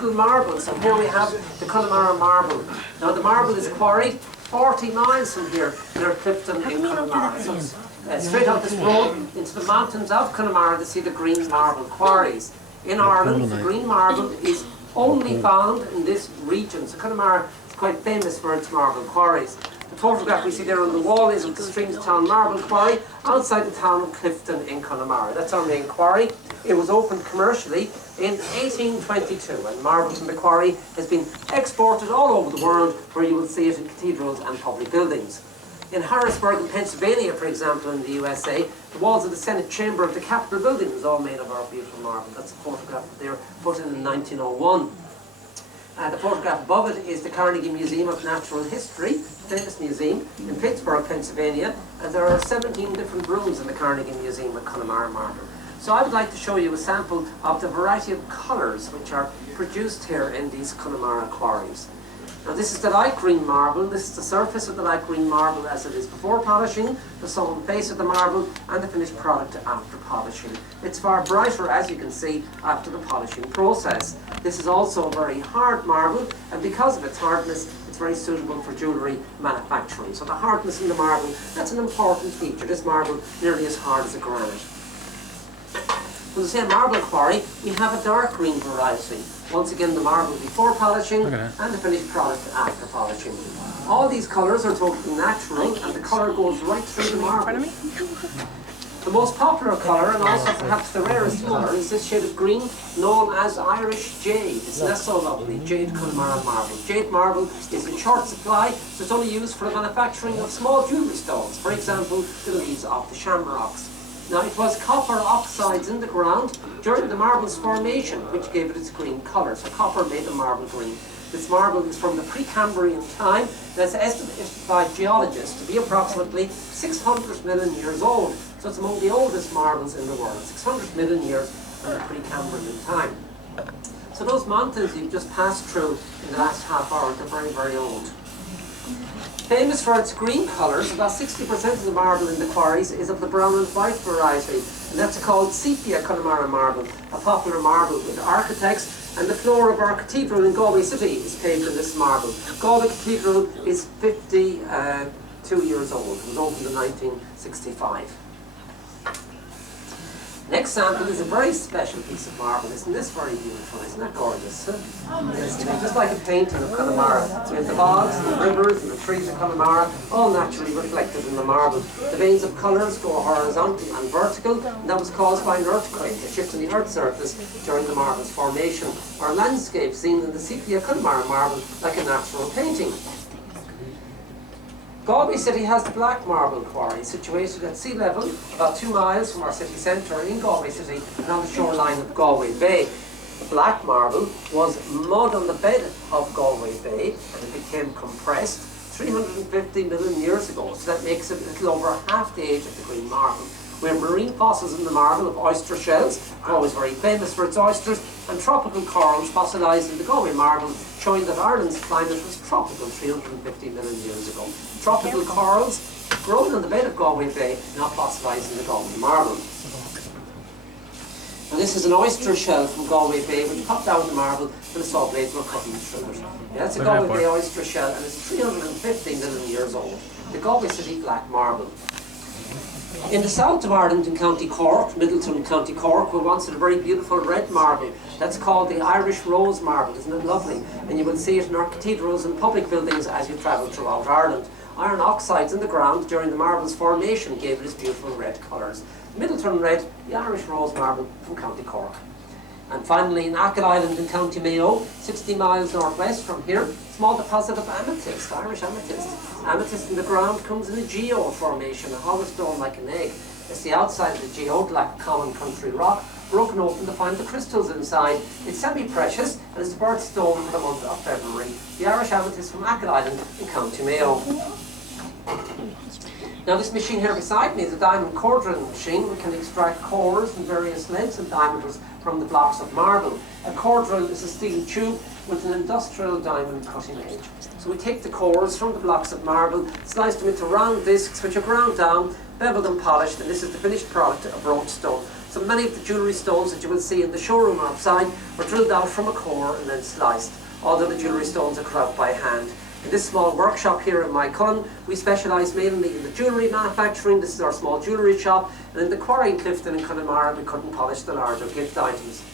local marbles. And here we have the Connemara marble. Now the marble is quarried 40 miles from here near Clifton in Connemara. So it's straight out this road into the mountains of Connemara to see the green marble quarries. In Ireland, the green marble is only found in this region. So Connemara is quite famous for its marble quarries. The photograph we see there on the wall is of the Stringstown Marble Quarry outside the town of Clifton in Connemara. That's our main quarry. It was opened commercially in 1822, and marble from the quarry has been exported all over the world, where you will see it in cathedrals and public buildings. In Harrisburg, in Pennsylvania, for example, in the USA, the walls of the Senate chamber of the Capitol building was all made of our beautiful marble. That's a photograph there, put in 1901. The photograph above it is the Carnegie Museum of Natural History, famous museum in Pittsburgh, Pennsylvania, and there are 17 different rooms in the Carnegie Museum with Connemara marble. So I would like to show you a sample of the variety of colours which are produced here in these Connemara quarries. Now this is the light green marble. This is the surface of the light green marble as it is before polishing, the sewn face of the marble, and the finished product after polishing. It's far brighter, as you can see, after the polishing process. This is also a very hard marble, and because of its hardness, it's very suitable for jewellery manufacturing. So the hardness in the marble, that's an important feature. This marble nearly as hard as a granite. For the same marble quarry, we have a dark green variety. Once again, the marble before polishing and the finished product after polishing. All these colours are totally natural, and the colour goes right through the marble. The most popular colour, and also perhaps the rarest colour, is this shade of green known as Irish jade. Isn't that so lovely? Jade Connemara marble. Jade marble is in short supply, so it's only used for the manufacturing of small jewellery stones. For example, the leaves of the shamrocks. Now it was copper oxides in the ground during the marble's formation which gave it its green colour. So copper made the marble green. This marble is from the Precambrian time. That's estimated by geologists to be approximately 600 million years old. So it's among the oldest marbles in the world. 600 million years in the Precambrian time. So those mountains you've just passed through in the last half hour, they're very, very old. Famous for its green colours, about 60% of the marble in the quarries is of the brown and white variety, and that's called sepia Connemara marble, a popular marble with architects, and the floor of our cathedral in Galway City is paved in this marble. Galway Cathedral is 52 years old. It was opened in 1965. Next sample is a very special piece of marble. Isn't this very beautiful? Isn't that gorgeous? It's just like a painting of Connemara. So we have the bogs and the rivers and the trees of Connemara, all naturally reflected in the marble. The veins of colours go horizontal and vertical, and that was caused by an earthquake, a shift in the earth's surface during the marble's formation. Our landscape seen in the sepia Connemara marble like a natural painting. Galway City has the Black Marble Quarry, situated at sea level about 2 miles from our city centre in Galway City and on the shoreline of Galway Bay. The black marble was mud on the bed of Galway Bay, and it became compressed 350 million years ago, so that makes it a little over half the age of the green marble. We have marine fossils in the marble of oyster shells. Galway is very famous for its oysters, and tropical corals fossilised in the Galway marble, showing that Ireland's climate was tropical 350 million years ago. Tropical corals grown on the bed of Galway Bay, not fossilised in the Galway marble. And this is an oyster shell from Galway Bay which popped out of the marble when the saw blades were cutting through it. Yeah, it's a Galway Bay oyster shell, and it's 350 million years old. The Galway City Black Marble. In the south of Ireland, in County Cork, Middleton, County Cork, we once had a very beautiful red marble. That's called the Irish Rose Marble. Isn't it lovely? And you will see it in our cathedrals and public buildings as you travel throughout Ireland. Iron oxides in the ground during the marble's formation gave it its beautiful red colours. Middleton red, the Irish Rose Marble from County Cork. And finally, in Achill Island in County Mayo, 60 miles northwest from here, small deposit of amethyst, Irish amethyst. Amethyst in the ground comes in a geode formation, a hollow stone like an egg. It's the outside of the geode, like common country rock, broken open to find the crystals inside. It's semi-precious and is the birthstone for the month of February. The Irish amethyst from Achill Island in County Mayo. Now this machine here beside me is a diamond core drilling machine. We can extract cores in various lengths and diameters from the blocks of marble. A core drill is a steel tube with an industrial diamond cutting edge. So we take the cores from the blocks of marble, slice them into round discs which are ground down, beveled and polished, and this is the finished product of road stone. So many of the jewellery stones that you will see in the showroom outside were drilled out from a core and then sliced. All of the jewellery stones are cut out by hand. In this small workshop here in Mycullen, we specialise mainly in the jewellery manufacturing. This is our small jewellery shop. And in the quarry in Clifton and Connemara, we cut and polish the larger gift items.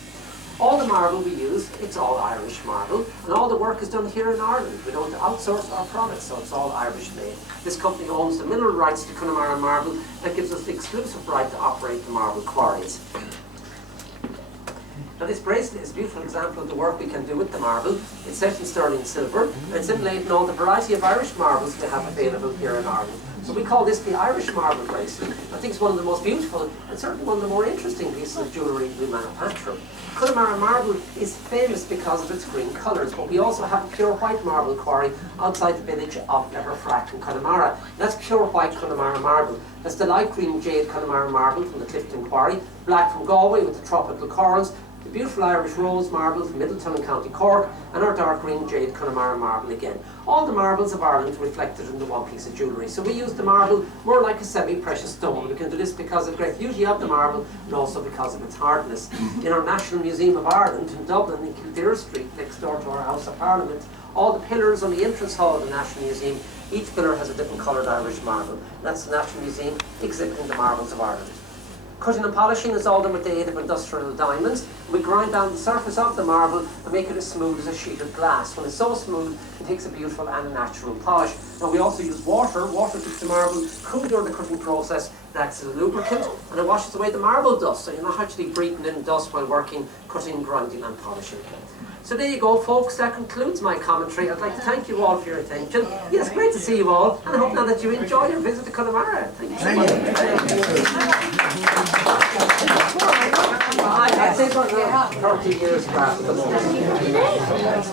All the marble we use, it's all Irish marble, and all the work is done here in Ireland. We don't outsource our products, so it's all Irish made. This company owns the mineral rights to Connemara marble and gives us the exclusive right to operate the marble quarries. Now this bracelet is a beautiful example of the work we can do with the marble. It's set in sterling silver, and it's inlaid in all the variety of Irish marbles we have available here in Ireland. So we call this the Irish marble bracelet. I think it's one of the most beautiful and certainly one of the more interesting pieces of jewellery we manufacture. Connemara marble is famous because of its green colours, but we also have a pure white marble quarry outside the village of Everfrack in Connemara. That's pure white Connemara marble. That's the light green jade Connemara marble from the Clifton quarry, black from Galway with the tropical corals, the beautiful Irish rose marble from Middleton and County Cork, and our dark green jade Connemara marble again. All the marbles of Ireland reflected in the one piece of jewellery. So we use the marble more like a semi-precious stone. We can do this because of the great beauty of the marble and also because of its hardness. In our National Museum of Ireland in Dublin, in Kildare Street, next door to our House of Parliament, all the pillars on the entrance hall of the National Museum, each pillar has a different coloured Irish marble. That's the National Museum exhibiting the marbles of Ireland. Cutting and polishing is all done with the aid of industrial diamonds. We grind down the surface of the marble and make it as smooth as a sheet of glass. When it's so smooth, it takes a beautiful and natural polish. Now we also use water. Water keeps the marble cool during the cutting process. It acts as a lubricant and it washes away the marble dust. So you're not actually breathing in dust while working, cutting, grinding and polishing. So there you go, folks. That concludes my commentary. I'd like to thank you all for your attention. Yes, great to see you all, and I hope now that you enjoy your visit to Connemara. Thank you so much. I'd say about 30 years past at the moment.